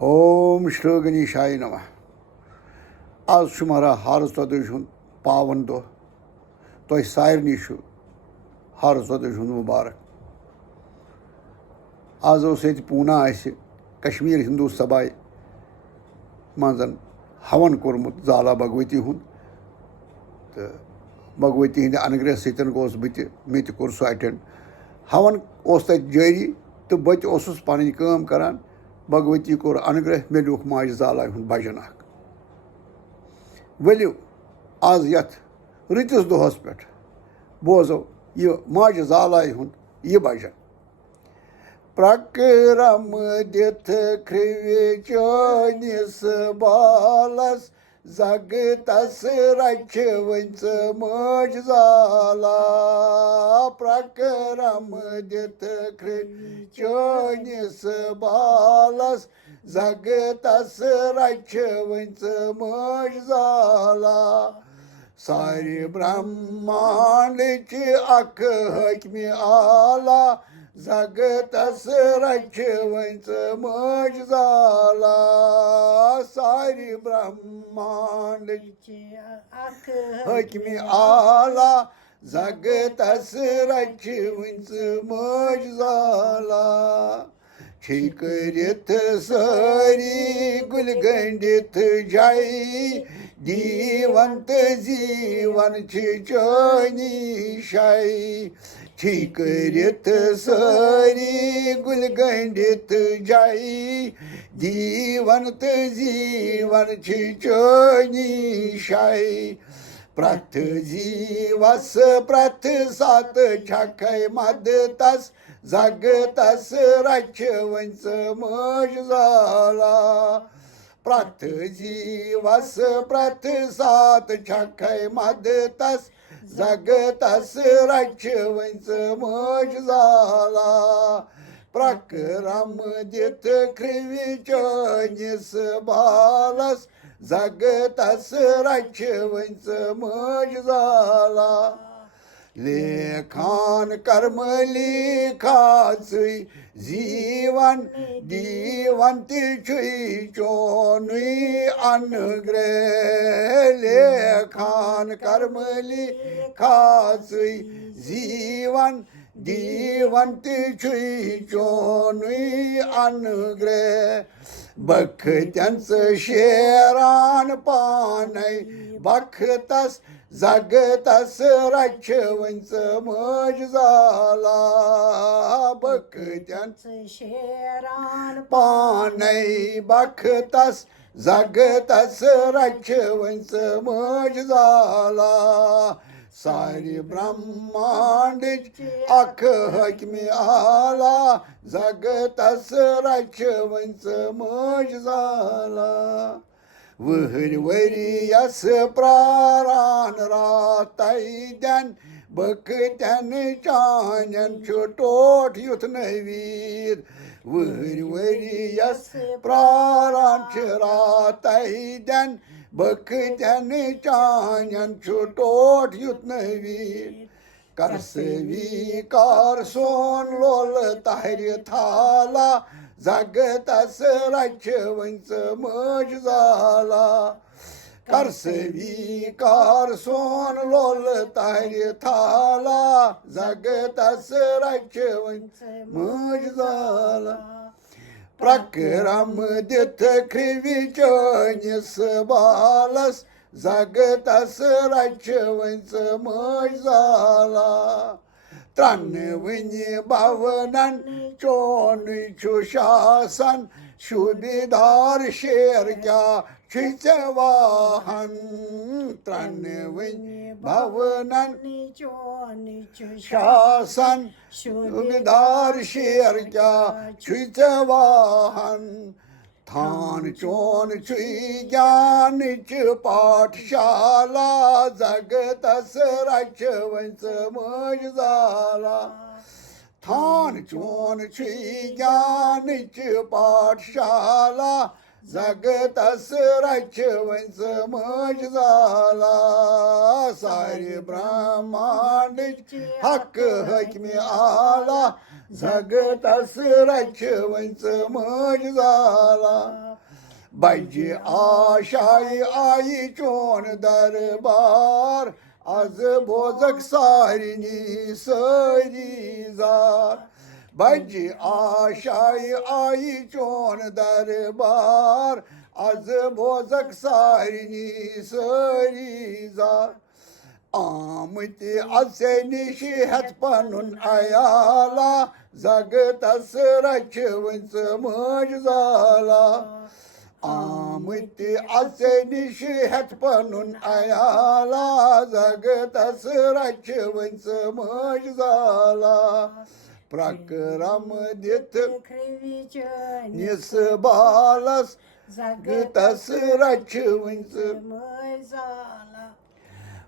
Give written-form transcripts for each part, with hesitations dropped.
ओम श्री गणेशाय नमः। आज शुमारा हार चौदह पावन दो तुह सारे हार चौदह मुबारक। आज पूना कश्मीर हिंदू सभा मजन हवन कोर्मुत जाला भगवती हुंद तो भगवती हंद अनुग्रह सतन गोस मे कोर सह अटेंड। हवन जारी तो बस पन काम करान भगवती कोर अनुग्रह मे लूख माज जाला हुंद भजन वलियो आज यथ रतिस दोहस पे बोजो यह माज जाला हुंद यह भजन। प्रक्रम दिथ ख्रिवि चोनिस बालस जगतस रच वंच मज जाला। प्रक्रम दिथ ख्रिवि चोनिस बालस जगतस रच वंच मज जाला। सारे ब्रह्मांड च अख हकमि आला जगतस रच वंच मज जाला। सारे ब्रह्मांड हकमि आला जगतस रच वंच मज जाला। करित सारी गुल गंडित जाई दीवंत जीवन चानी शाई। करित सारी गुल गंडित जाई दीवंत जीवन चानी शाई। प्रथ जीवस प्रथ सात छक मदतस जगतस रच वंच मज जाला। प्रथ जीवस प्रथ सात छक मदतस जगतस रच वंच मज जाला। प्रक्रम दिथ ख्रिवि चोनिस बालस जगतस रच वंच मज जाला। लेखान कर्म लिखाच जीवन दीवंत चोनुई अनुग्रह। लेखान कर्म लिखाच जीवन दीवंत चोनुई अनुग्रह। बखत्यांच शेरान पानय बखतस जगतस रच वंच मज जाला। बखत्यांच शेरान पानय बखतस जगतस रच वंच मज जाला। सारे ब्रह्मांड अख हकमि आला जगतस रच वंच मज जाला। वहर वरियस प्रारान रातै दिन बखत्यन चानन टोट युथ नवीद। वहर वरियस प्रारान रातै दिन बखत्यन चानन टोट युथ नवीद। कर स्वीकार सोन लोल ताहर थाला जगतस रच वंच मज जाला। कर स्वीकार सोन लोल ताहर थाला जगतस रच वंच मज जाला। प्रक्रम दिथ ख्रिवि चोनिस बालस जगतस रच वंच मज जाला। त्रन वनि भवनन चोन शासन शुभिदार शेर क्या वाहन। त्रन वनि भवनन चोन शासन शुभिदार शेर क्या वाहन। थान चोन ज्ञान पाठशाला जगतस रच वंच मज जाला। थान चोन ज्ञान पाठशाला जगतस रच वंच मज जाला। सारे ब्रह्मांड हक हकमि आला जगतास राज्यवंच मज झाला बाईची आशाई आई चोन दरबार आज बोजक सारिनी सरी जार बाईची आशाई आई चोन दरबार आज बोजक सारिनी सरी जार आमती असे निशी हातपानून आयाला जगतास राज्यवंच मज झाला आमती असे निशी हातपानून आयाला जगतास राज्यवंच मज झाला प्रक्रम देत निसबालस जगतास राज्यवंच मज झाला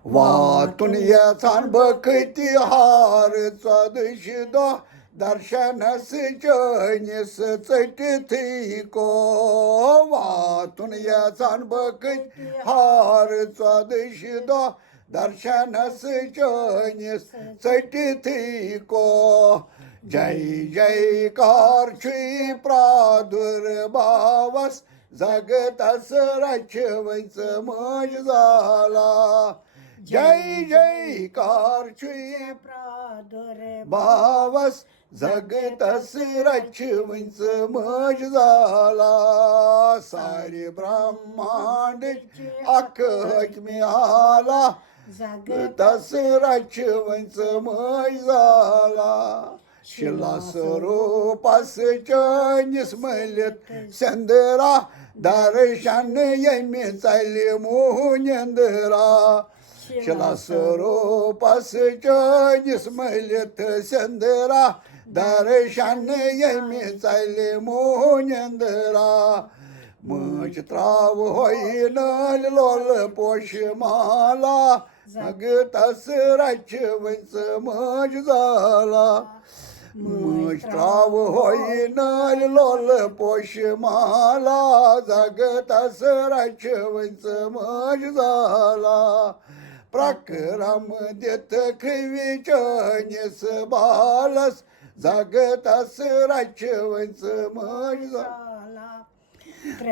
वातून याचान बकती हार चदशिदो दर्शनस जनिस चटिथी को वातून याचान बकती हार चदशिदो दर्शनस जनिस चटिथी को जय जयकार श्री प्रादुर्भावस जगतास राज्यवंच मज झाला जय जयकार श्री प्रादुर्भावस जगतास राज्यवंच मज झाला सारे ब्रह्मांड अख्ख मिळाला जगतास राज्यवंच मज झाला शिला स्वरूपास निस्मलित चंद्रा दर्शन यमी चालले मोहनेंद्रा शिला स्वरूपास निस्मलित चंद्रा दर्शन यमी चालले मोहनेंद्रा मज त्राव होईन लोल पोषमाला जगतास राज्यवंच मज झाला मज त्राव होईन लोल पोषमाला जगतास राज्यवंच मज झाला प्रक्रम देत खिवीच निसबालस जगतास राज्यवंच मज झाला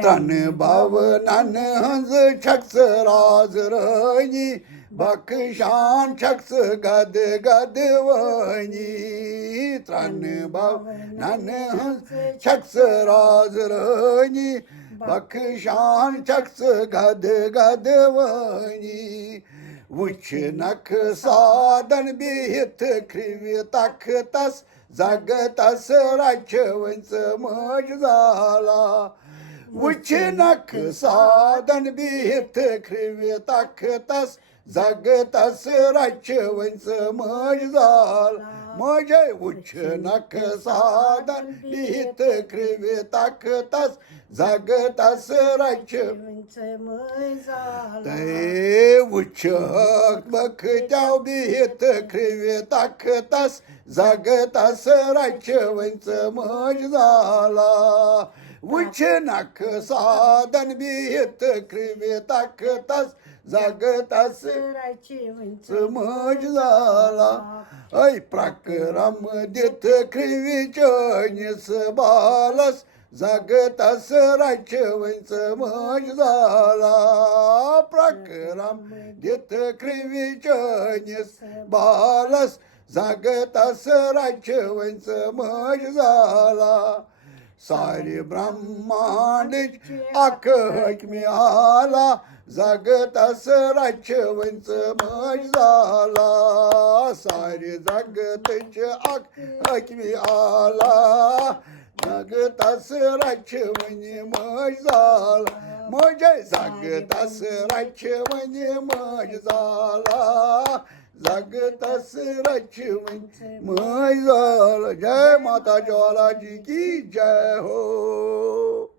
तन भावनान हंज छक्स राज रणी बक्षान छक्स गद गद वणी त्रान भावनान हंज छक्स राज रणी बक्षान छक्स गद गद वणी उच्च नख साधन बिहित खिवी ताकतास जगतास राज्यवंच मज झाला उच्च नख साधन बिहित खिवी ताकतास जगतास राज्यवंच मज झाला मज उच्च नख साधन बिहित खिवी ताकतास जगतास राज्यवंच मज झाला ते उच्च बखत्याव बिहित खिवी ताकतास जगतास राज्यवंच मज झाला उच्च नख साधन बिहित खिवी ताकतास जगतास राज्यवंच मज झाला ऐ प्रक्रम देत खिवीच निसबालस जगतास राज्यवंच मज झाला प्रक्रम देत खिवीच निसबालस जगतास राज्यवंच मज झाला सारे ब्रह्मांड अख्ख मिळाला जगतास राज्यवंच मज झाला सारे जगतच अख्ख मिळाला जगतास राज्यवंच मज झाला मज जगतास राज्यवंच मज झाला जगतास राज्यवंच मज झाला जय माता ज्वालाजी की जय हो